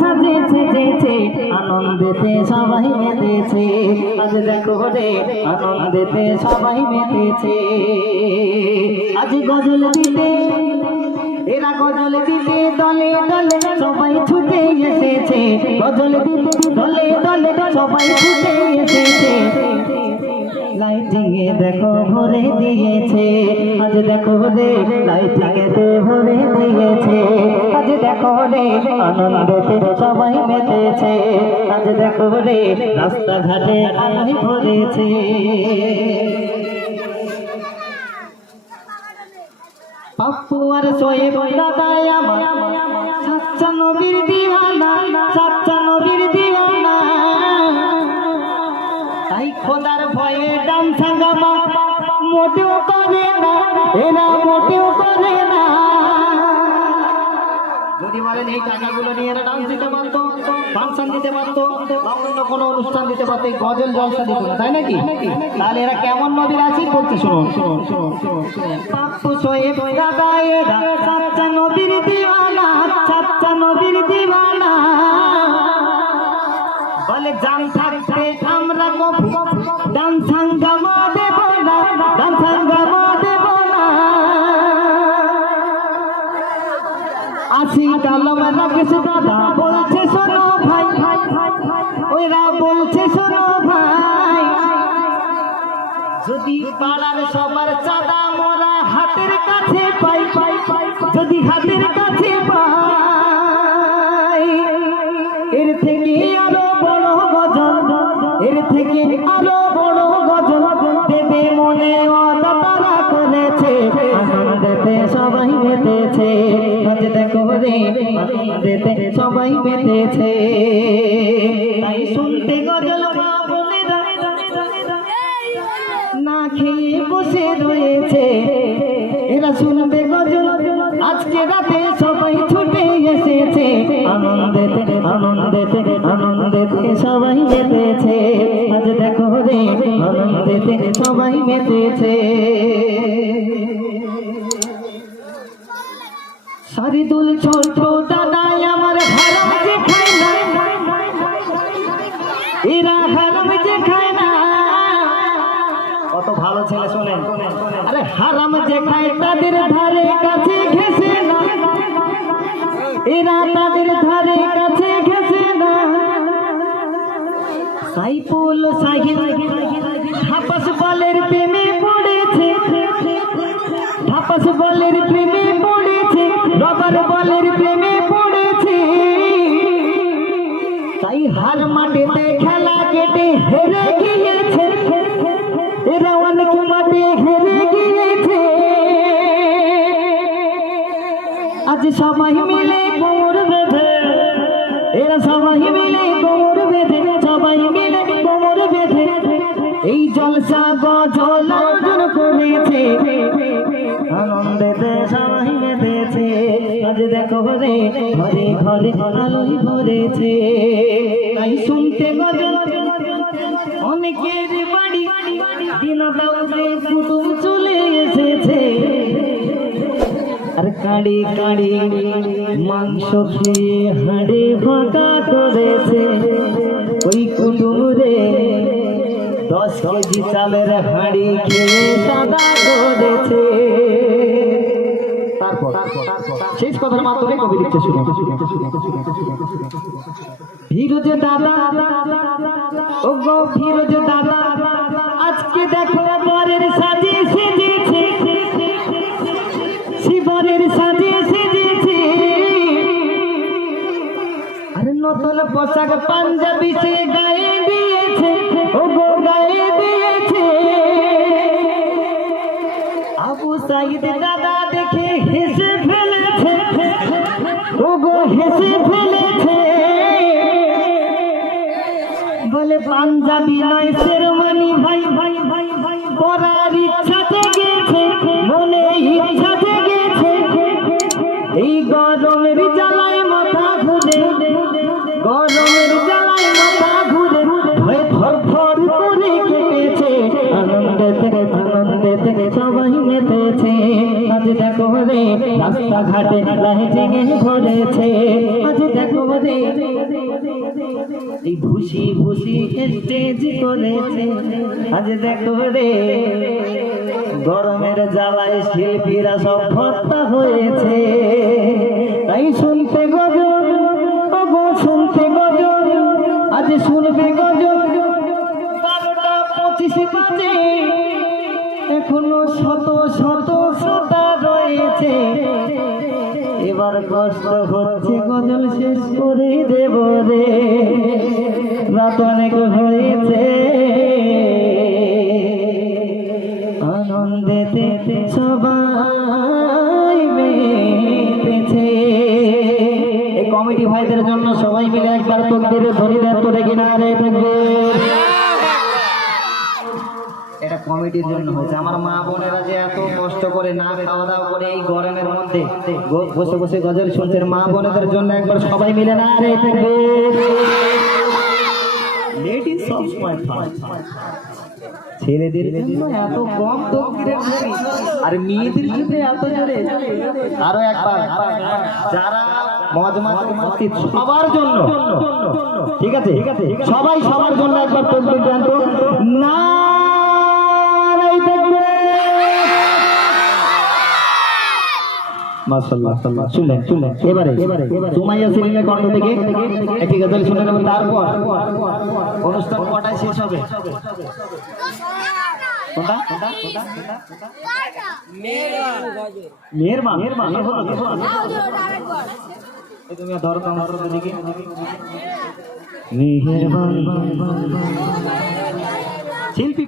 সাজে সেজেছে আনন্দেতে সবাই মেতেছে। আজ দেখো রে আনন্দেতে সবাই মেতেছে। আজ গজল দিতে, এরা গজল দিতে দলে দলে সবাই ছুটে এসেছে। গজল দিতে দলে দলে সবাই ছুটে এসেছে। লাইটিং এ দেখো ভরে দিয়েছে। আজ দেখো রে লাইটিং এতে ভরে দিয়েছে। দেখো রে আনন্দতে সবাই মেতেছে আজ দেখো রে, রাস্তাঘাটে আলোয় ভরেছে। পাপ্পু আর সোয়েব দাদা আমার। সাচ্চা নবীর দিওয়ানা সাচ্চা বলেন এই টাকাগুলো নিয়ে এরা ডান্স দিতে পারতো ফাংশন দিতে পারতো অন্য কোনো অনুষ্ঠান দিতে পারতো গজল জলসা দিত তাই নাকি? তাহলে এরা কেমন নবীর আছে বলছে শুনুন। পাপ্পু সোয়েব দাদা এরা সাচ্চা নবীর দিওয়ানা সাচ্চা নবীর দিওয়ানা। বলে, জান থাকতে আসি কালম রাকেশ দাদা শোনো ভাই। ওরা বলছে শোনো ভাই। পাড়ার সবার চাঁদা মোরা হাতের কাছে পাই পাই, যদি হাতের কাছে পাই আজ দেখো রে আনন্দেতে সবাই মেতেছে তাই শুনতে গজল মা বলে না খেয়ে বসে রয়েছে। এরা শুনবে গজল। আজকে রাতে সবাই ছুটে এসেছে। আনন্দেতে আনন্দেতে আনন্দেতে সবাই মেতেছে আজ দেখো রে আনন্দেতে সবাই মেতেছে সারিদুল ছোট দাদাই আমার হারাম যে খায় না। এরা হারাম যে খায় না। কত ভালো ছেলে শোনেন। আরে হারাম যে খায় তাদের ধারে কাছে ঘেসে এরা তাদের ধারে কাছে ঘেসে না। সাইফুল সাহিল হাপাস বলের প্রেমে পড়েছে। হাপাস বলের প্রেমে আজ সবাই মিলে কোমর বেঁধে, এরা সবাই মিলে কোমর বেঁধে, সবাই মিলে কোমর বেঁধে। এই জলসা গজল আয়োজন করেছে আনন্দেতে সবাই মেতেছে আজ দেখো রে, ঘরে ঘরে আলোয় ভরেছে। তাই শুনতে গজল, অনেকের বাড়ি, দিনা দাউদে কুটুম আর কাড়ি কাড়ি মাংস খেয়ে হাড়ে ফাঁকা করেছে। ওই কুটুমরে দশ কেজি চালের হাঁড়ি খেয়ে সাদা করেছে। তারপর শেষ কথার মাধ্যমে কবি লিখতে শুরু ফিরোজ দাদা ও গো ফিরোজ দাদা আজকে দেখো বরের সাজে পোশাক পাঞ্জাবি সে গায়ে দিয়েছে ও গো গায়ে দিয়েছে। আবু সাইদ দাদা দেখে হেসে ফেলেছে ও গো হেসে ফেলেছে। বলে, পাঞ্জাবি নয় শেরমানি ভাই ভাই ভাই ভাই, পরার ইচ্ছা জেগেছে মনে ইচ্ছা জেগেছে এই গরমের জ্বালায় আজ দেখো রে, রাস্তাঘাটে লাইটিং এ ভরেছে আজ দেখো রে স্টেজ করেছে। আজ দেখো রে, গরমের জ্বালায় শিল্পীরা সব ভর্তা হয়েছে। তাই শুনতে গজল গো শুনতে গজল, আজ শুনবে গজল। বারোটা পঁচিশ বাজে, এখনও শত শত এবার কষ্ট হচ্ছে, গজল শেষ করে দেব রে। রাত অনেক হয়েছে। আনন্দেতে সবাই মেতেছে। কমিটি ভাইদের জন্য সবাই মিলে একবার তকদিরে ধরি দেন তো দেখি না রে কমিটির জন্য হয়েছে। আমার মা বোনেরা যে এত কষ্ট করে না খাওয়া দাওয়া করে এই গরমের মধ্যে বসে বসে গজল শুনছেন, মা বোনেদের জন্য একবার সবাই মিলে না রে ছেলেদের এত কম আর মেয়েদের জন্য এত জোরে। আরও একবার। যারা সবার জন্য। ঠিক আছে? সবাই সবার জন্য একবার না মাশাআল্লাহ শুনলেন শুনলেন। এবারে সুমাইয়া সিলিমের কণ্ঠ থেকে একটি গজল শুনে নেব তারপর অনুষ্ঠান কটায় শেষ হবে? তুমি ধরো আমার দিকে মেহেরবান। শিল্পী